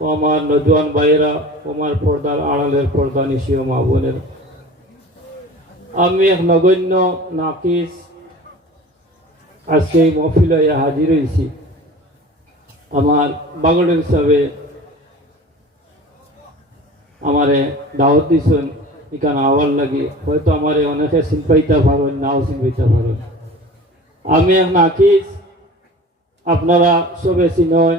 ও আমার নজওয়ান ভাইয়েরা আমার পর্দার আড়ালের পর্দা নিশি ও মা বোনের। আমি এক নগণ্য নাকিস আজকে এই মহফিলে হাজির হয়েছি। আমার বাগড়ের হিসাবে আমারে দাওয়াত দিছেন এখানে আওয়ার লাগি। হয়তো আমারে অনেকে চিনপাইতে পারেন নাও চিনপাইতে পারেন আমি এক নাকিস, আপনারা সবে চিনন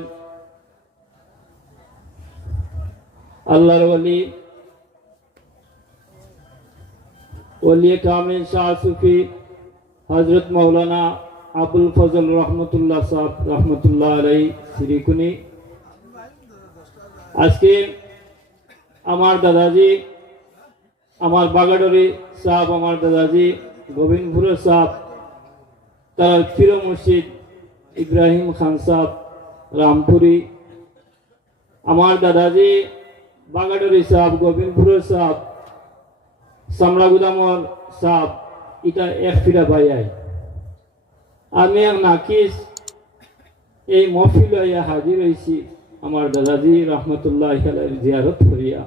আল্লাহর ওলি। ওলি কামিল শাহ সুফি হজরত মৌলানা আবুল ফজল রহমতুল্লাহ সাহ রহমতুল্লাহ আলাই শ্রীকুনি আজকে আমার দাদাজি, আমার বাগাডরি সাহেব আমার দাদাজি গোবিন্দপুর সাহেব তার ফিরো মুর্শিদ ইব্রাহিম খান সাহেব রামপুরি। আমার দাদাজি বাগাডরি সাহেব গোবিন্দপুর সাহেব সামরা গুদামর সাহেব এটা এক ফিরা ভাইয়াই আমি এক নাকিস, এই মহফিল হাজির হয়েছি আমার দাদাজি রহমতুল্লাহ জিয়ারত করিয়া।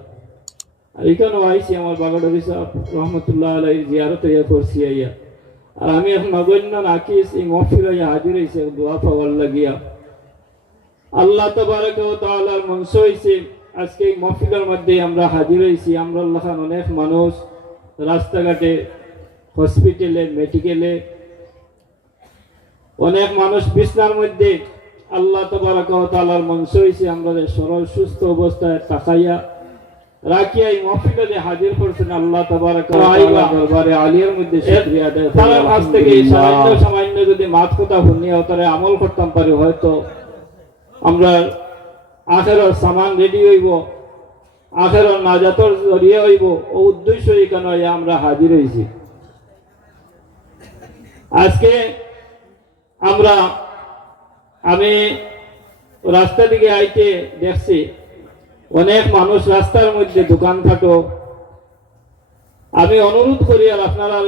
আর এখানেও আইসি আমার বাগাডরি সাহেব রহমতুল্লাহ আলাই জিয়ারত হইয়া করছি আইয়া। আর আমি এখন নগণ্য নাকিস, এই মহফিল হাজির হয়েছি দোয়া পাওয়ার লাগিয়া। আল্লাহ তবারক ও তাআলার মনস হয়েছে আজকে এই মহফিলের মধ্যে আমরা হাজির হয়েছি। আমরা আল্লাহ খান অনেক মানুষ রাস্তাঘাটে হসপিটালে মেডিকেলে। অনেক মানুষ বিছনার মধ্যে আল্লাহ তাআলার মনস হয়েছে আমরা সরল সুস্থ অবস্থায় তাকাইয়া রাখিয়া এই মহফিলে হাজির করছেন আল্লাহ দরবারে আলিয়ার মধ্যে শুকরিয়া আদায় করি। তার কাছ থেকে সামান্য সামান্য যদি মাত কথা শুনিয়া তারে আমল করতাম পারি হয়তো আমরা আখের সামান রেডি হইব। আখের নাজাতর জরিয়ে হইব, ও উদ্দেশ্য এখানে আমরা হাজির হয়েছি আজকে আমরা, আমি রাস্তা দিকে আইতে দেখছি, অনেক মানুষ রাস্তার মধ্যে দোকান ফাটো আমি অনুরোধ করি আর আপনারা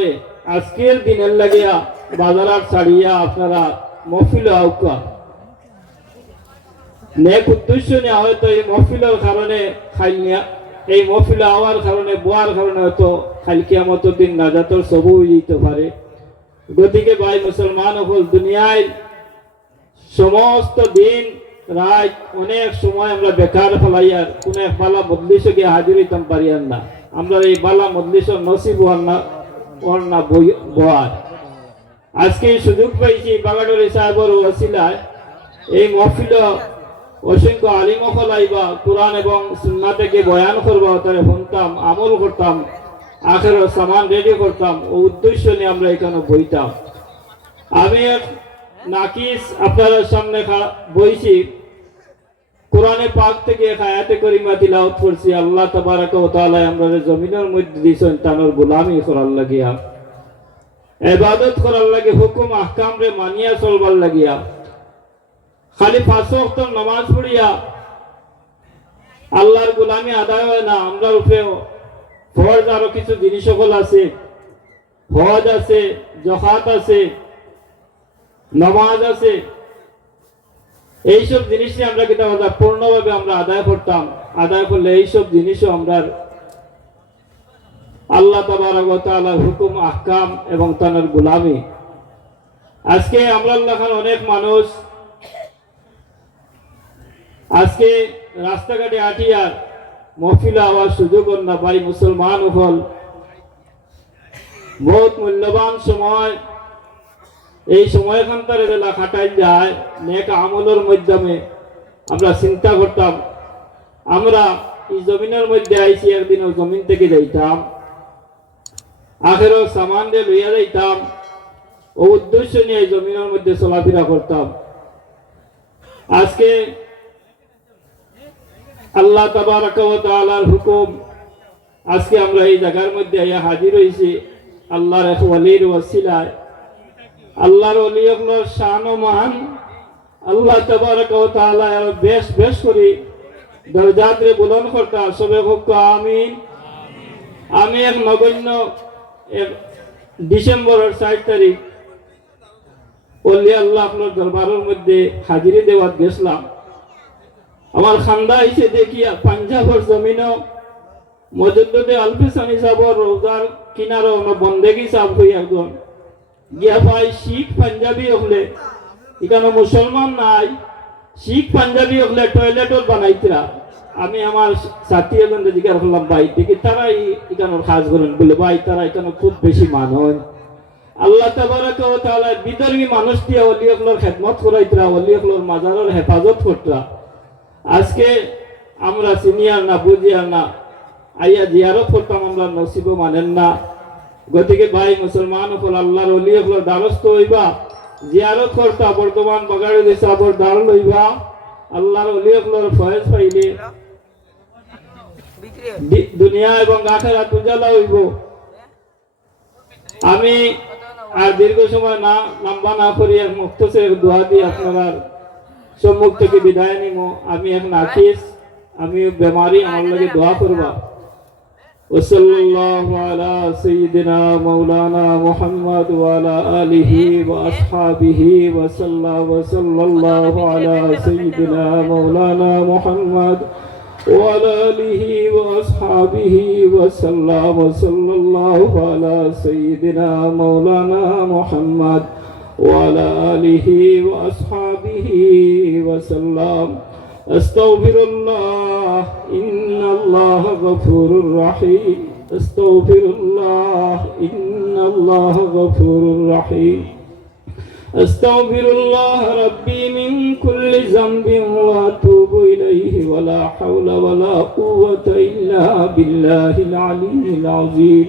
আজকের দিনের লাগিয়া বাজারার ছাড়িয়া আপনারা মফিল আউকা নেক উদ্দেশ্য নিয়ে হয়তো এই মহফিলের কারণে খাইল নিয়া, এই মহফিলে হওয়ার কারণে, বোয়ার কারণে হয়তো খাইল কিয়ামত দিন নাজাতর সবু যেতে পারে। গতিকে ভাই, মুসলমান হল, দুনিয়ায় সমস্ত দিন, রাত, অনেক সময় আমরা বেকার ফেলাইয়ার কোন এক বালা মদলিশ গিয়ে হাজির হইতাম পারিয়ার না। আমরা এই বালা মদলিশ নসিব হওয়ার না ওর না বোয়ার। আজকে সুযোগ পাইছি বাগাডরি সাহেবর ওসিলায় এই মহফিল অসংখ্য আলিমকল আইবা কোরআন এবং সুন্না থেকে বয়ান করবা, তারে শুনতাম, আমল করতাম, আখের সামান রেডি করতাম, ও উদ্দেশ্য নিয়ে আমরা এখানে বইতাম। আমি এক নাকিস আপনাদের সামনে বইছি। কোরআনে পাক থেকে এক আয়াতে করিমা তিলাওয়াত করছি। আল্লাহ তাবারাক ওয়া আমরা জমিনের মধ্যে দিছেন তানোর গোলামি করার লাগিয়া, ইবাদত করার লাগে হুকুম, আহকাম রে মানিয়া চলবার লাগিয়া খালি পাঁচ ওয়াক্ত নামাজ পড়িয়া আল্লাহর গোলামি আদায় হয় না, আমরা উপরে ফরজ আরও কিছু জিনিস সকল আছে। হজ আছে জখাত আছে, নমাজ আছে। এইসব জিনিস নিয়ে আমরা কিন্তু আমরা পূর্ণভাবে আমরা আদায় করতাম। আদায় করলে এইসব জিনিসও আমরা আল্লাহ ওয়া হুকুম, আহকাম এবং তানার গোলামি। আজকে আমরা অনেক মানুষ আজকে রাস্তাঘাটে আটিয়ার মহফিলা হওয়ার সুযোগ না পাই মুসলমান হল। বহুত মূল্যবান সময়। এই সময়খানটার বেলা খাটাই যায়, নেক আমলের মাধ্যমে আমরা চিন্তা করতাম, আমরা এই জমিনের মধ্যে আইসি একদিন জমিন থেকে যাইতাম, আখেরও সামান দিয়ে লইয়া যাইতাম, ও উদ্দেশ্য নিয়ে জমিনের মধ্যে চলাফেরা করতাম। আজকে আল্লাহ তাবারাকা ওয়া হুকুম। আজকে আমরা এই জায়গার মধ্যে হাজির হয়েছি আল্লাহর এক ওয়ালির ওয়াসিলায়। আল্লাহর ওলি আপনার শান ও মান আল্লাহ আর বেশ বেশ করি দরজাতরে বুলন করতা, সবে হোক, আমিন। আমি এক নগণ্য, এক ডিসেম্বরের ষাট তারিখ। ওলি আল্লাহ আপনার দরবারের মধ্যে হাজিরি দেওয়াত গেছিলাম আমার খান্দা এসে দেখিয়া পাঞ্জাবর জমিনও মজুদ্দে আলফিসানি সাবর রোজার কিনারো বন্দেগি সাব হই একজন। গিয়া পাই শিখ পাঞ্জাবি হলে, এখানে মুসলমান নাই, শিখ পাঞ্জাবি হলে টয়লেটও বানাইতরা। আমি আমার সাথী এজন জিজ্ঞাসা করলাম, ভাই, দেখি তারা এখানে কাজ করেন। বলে, ভাই, তারা এখানে খুব বেশি মানুষ। আল্লাহ তাবারাকা ওয়া তাআলা বিধর্মী মানুষ দিয়া ওলিয়কলর খেদমত করাইতরা ওলিয়কলর মাজারের হেফাজত করতরা। আজকে আমরা সিনিয়র না বুঝিয়ার না, আইয়া জিয়ারত করতাম আমরা নসিব মানেন না। গতিকে ভাই মুসলমান হল আল্লাহর অলি হল দ্বারস্থ হইবা, জিয়ারত করতা, বর্তমান বাগাড়ি দিশাবর দ্বার লইবা, আল্লাহর অলি হল ফয়েজ পাইলে দুনিয়া এবং আখেরাত উজালা হইব। আমি আর দীর্ঘ সময় না, লম্বা না করি এক মুক্তসের দোয়া দিয়ে আপনারা সম্মুখ থেকে বিদায় নিব আমি এক নাচিস আমি বেমারি আমার লাগে দোয়া করবা وصلى الله على سيدنا مولانا محمد وعلى آله وأصحابه وسلم وصلى الله على سيدنا مولانا محمد وعلى آله وأصحابه وسلم وصلى الله على سيدنا مولانا محمد وعلى آله وأصحابه وسلم. أستغفر الله إن الله غفور رحيم. أستغفر الله إن الله غفور رحيم. أستغفر الله ربي من كل ذنب وأتوب إليه ولا حول ولا قوة إلا بالله العلي العظيم.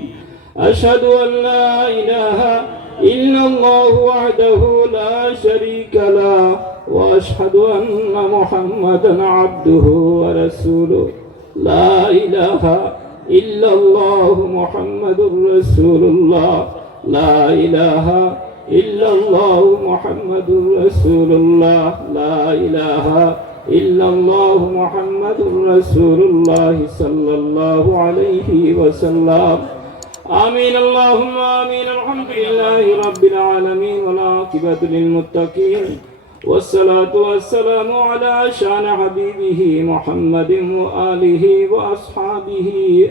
أشهد أن لا إله إلا الله وحده لا شريك له وأشهد أن محمدا عبده ورسوله. لا إله إلا الله محمد رسول الله. لا إله إلا الله محمد رسول الله. لا إله إلا الله محمد رسول الله صلى الله عليه وسلم. آمين. اللهم آمين. الحمد لله رب العالمين والعاقبة للمتقين والصلاة والسلام على شان حبيبه محمد وآله وأصحابه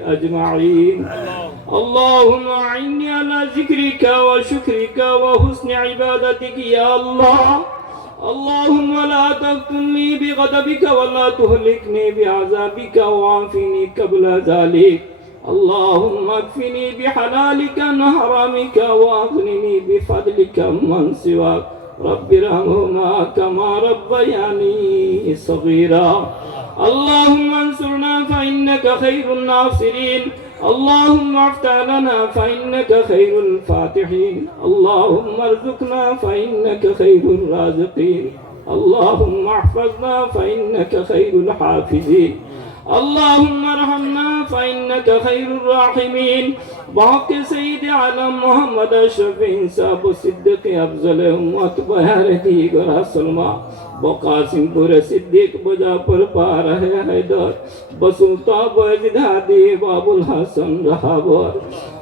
أجمعين. اللهم أعني على ذكرك وشكرك وحسن عبادتك يا الله. اللهم لا تفتني بغضبك ولا تهلكني بعذابك وعافني قبل ذلك. اللهم اكفني بحلالك عن حرامك واغنني بفضلك من سواك. رب ارحمهما كما ربياني صغيرا. اللهم انصرنا فإنك خير الناصرين. اللهم افتح لنا فإنك خير الفاتحين. اللهم ارزقنا فإنك خير الرازقين. اللهم احفظنا فإنك خير الحافظين. اللهم ارحمنا فإنك خير الراحمين. بحق سيد عالم محمد أشرف إنساب الصديق أفضل أمة بهارتي غرا سلمى بقاسم پور صدیق بجا پر پا رہے حیدر. بسوطا بجد ہادی باب الحسن رہابر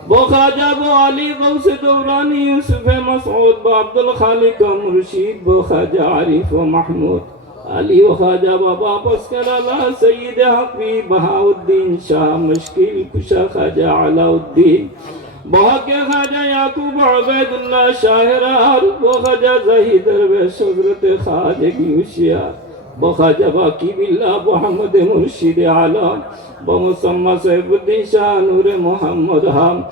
بخاجہ بو علی غوث دورانی یوسف مسعود بابد الخالق مرشید بخاجہ عارف و محمود. علی و خواجہ بابا پس کرالا سید حقی بہاؤدین شاہ مشکل کشا خواجہ علاؤدین بہاکے خواجہ یعقوب عبید اللہ شاہرار و خواجہ زہید درویش حضرت خواجہ کی بخاجة باقي بالله محمد مرشد عالم بمسمى صحب الدين شاه نور محمد هم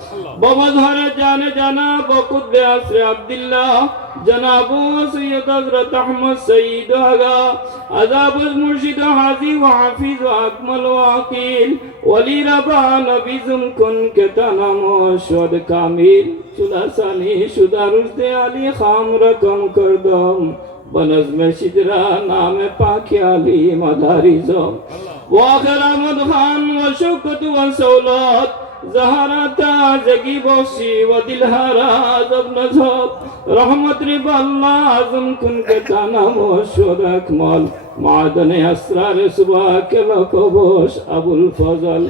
بمظهر جان جانا بقد عصر عبد الله جناب سید حضرت احمد سید آغا عذاب المرشد حاضی و حافظ و اکمل و عقیل ولی ربا نبی زمکن کتنا موشود کامل چلا سانی شدہ رشد علی خام رقم کردم بنظم شجرا نام پاکی علی مداری زم واخر احمد خان وشوكة وسولات زهرتا زكي بوسي ودلهارا زبن زب رحمة رب الله عظم كن كتانا وشود اكمل معدن اسرار سباك لكبوش ابو الفضل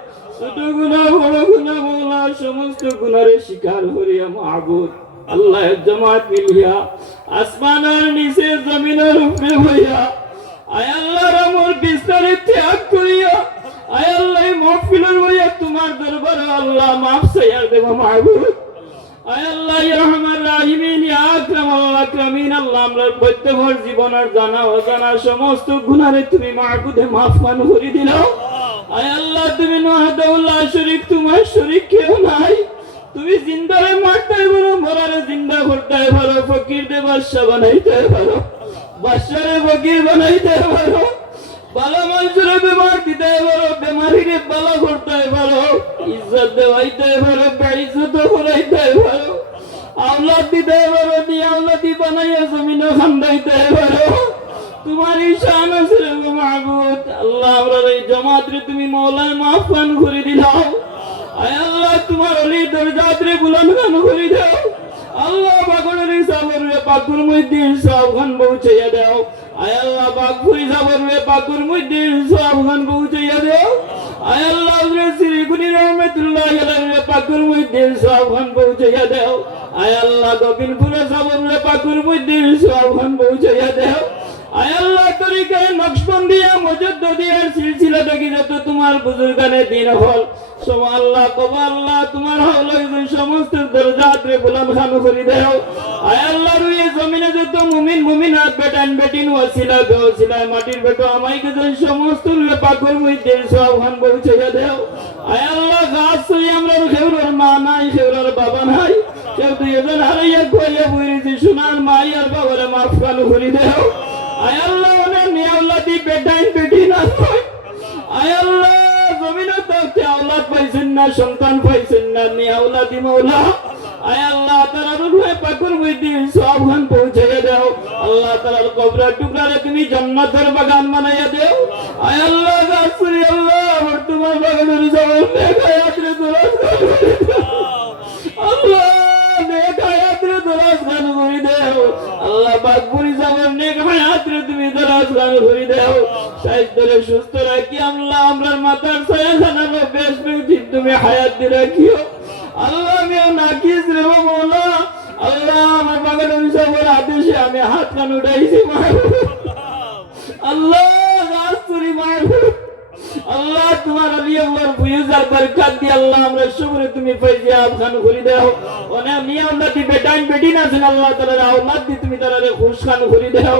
ছোট গুণা বড় গুণা মৌলা সমস্ত গুণারে শিকার করিয়া মাহবুদ আল্লাহ জমাত মিলিয়া আসমানের নিচে জমিনের উপরে হইয়া আয় আল্লাহর আমর বিস্তারে ত্যাগ করিয়া আয় আল্লাহ মহফিলের হইয়া তোমার দরবার আল্লাহ মাফ সাইয়ার দেব মাহবুদ আয় আল্লাহ ইয়া রহমান রাহিমিন ইয়া আকরাম আল্লাহ আকরামিন আল্লাহ আমরা প্রত্যেকের জীবনের জানা অজানা সমস্ত গুনারে তুমি মাহবুদে মাফ মান করে দিলাও আয় আল্লাহ, তুমি নহদাউল্লাহ শরীফ, তোমার শরীফ কেউ নাই। তুমি জিন্দারে মারতে পারো, মরারে জিন্দা করতে পারো ফকির দে বাদশা বানাইতে পারো, বাদশারে ফকির বানাইতে ভালো মানুষের বেমার দিতে পারো, বেমারিরে ভালো করতে পারো, ইজ্জত দেওয়াইতে পারো, বেইজ্জত করাইতে পারো, আওলাদ দিতে পারো দি আওলাদি বানাইয়া জমিনে খান্দাইতে পারো। তোমার আছে রে গো আল্লাহ আমরা এই জমাত তুমি মৌলায় মাফান করে দিলাও। আয় আল্লাহ, তোমার অলি দরজাত রে বুলন্দ খান করে দাও। আল্লাহ, বাগনের সাবর রে পাকুর মধ্যে সব খান পৌঁছাইয়া দাও। আয় আল্লাহ বাগপুরি সাবর রে পাকুর মধ্যে সব খান পৌঁছাইয়া দাও। আয় আল্লাহ রে শ্রী গুনি রহমতুল্লাহ রে পাকুর মধ্যে সব খান পৌঁছাইয়া দাও। আয় আল্লাহ গোবিন্দপুরে সাবর রে পাকুর মধ্যে সব খান পৌঁছাইয়া দাও। আয় আল্লাহ তরিকায় নকশবন্দিয়া মজদ্দিয়ার সিলসিলাটাকে যত তোমার বুজুর্গানে দিন হল। সব আল্লাহ কব আল্লাহ, তোমার হল একজন সমস্ত দরজাত গোলাম খানু করি দেও আয় আল্লাহ জমিনে যত মুমিন মুমিনাত বেটান বেটিন ওয়াসিলা বেওসিলা মাটির বেটো আমাইকে যেন সমস্ত রুয়ে পাকর মধ্যে সব খান পৌঁছাইয়া দেও। আয় গাছ তুই আমরা খেউরার মা নাই, খেউরার বাবা নাই। কেউ তুই এজন হারাইয়া কইয়া বুঝেছি সোনার মাই আর বাবারে মাফ খানু করি দেও। আয় আল্লাহ ওনে নিয়াউলাদি বেটাইন বেটি না কই আয় আল্লাহ জমিনে তো আওলাদ পাইছেন না, সন্তান পাইছেন না নিয়াউলাদি মাওলা আয় আল্লাহ, তারা রুহে পাকুর মধ্যে সব খান পৌঁছে দাও আল্লাহ তাআলার কবর টুকরারে তুমি জান্নাতের বাগান বানাইয়া দাও। আয় আল্লাহ গাছরি আল্লাহ, বর্তমান বাগানের জবান দেখায়াত রে দুরাস আল্লাহ বাগপুরি যাবার নেক তুমি দরাজ দেও। সুস্থ রাখি আল্লাহ, আমরার মাথার ছায়া বেশ বেশি তুমি দিয়ে রাখিও। আল্লাহ আমিও নাকিস রে মৌলা। আল্লাহ, আমার বাগানের সবার আদেশে আমি হাত কান উঠাইছি আল্লাহ রাস্তুরি মাহবুব আল্লাহ, তোমার আমি আল্লাহর বুয়ুজার বরকত দি আল্লাহ, আমরা শুকরে তুমি ফয়জিয়া আফগান ঘুরি দাও। ওনে মিয়া আল্লাহ দি বেটাইন বেটি না শুন আল্লাহ তাআলা আওলাদ দি তুমি তারা খুশ খান ঘুরি দাও।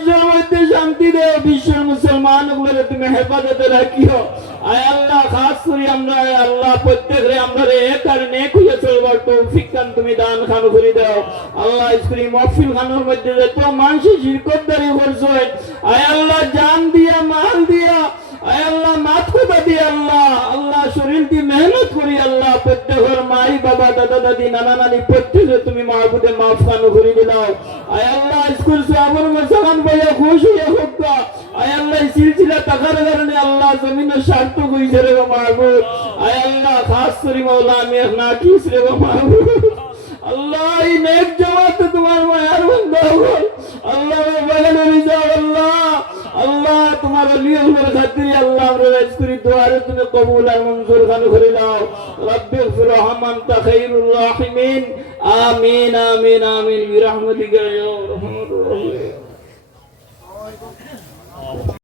বিশ্বের মধ্যে শান্তি দেও, বিশ্বের মুসলমানগুলো তুমি হেফাজতে রাখিও। আয় আল্লাহ, খাস করি আমরা আল্লাহ প্রত্যেক রে আমরা এক আর নেক হইয়া চলবার তৌফিক খান তুমি দান খান করে দাও। আল্লাহ, স্ত্রী মহফিল খানের মধ্যে যত মানুষ শিরকতদারি করছে, আয় আল্লাহ, জান দিয়া, মাল দিয়া আল্লাহ কথা দিয়ে আল্লাহ। আল্লাহ শরীর দিয়ে মেহনত করি আল্লাহ। প্রত্যেকের মাই, বাবা, দাদা, দাদি, নানা, নানি, প্রত্যেকে তুমি মাহবুদে মাফ খানো করে দিলাও। আয় আল্লাহ, স্কুল সে আমার মশাগান ভাইয়া খুশ হইয়া হোক আল্লাহ, তোমার নিয়ে খাতিরে আল্লাহ আমরা রাজ করি, দোয়ারে তুমি কবুল আর মঞ্জুর খান করে দাও। রব্বিক রহমান তা খাইরুর রাহিমিন। আমিন আমিন আমিন। বিরহমতিকা ইয়া রাহিমিন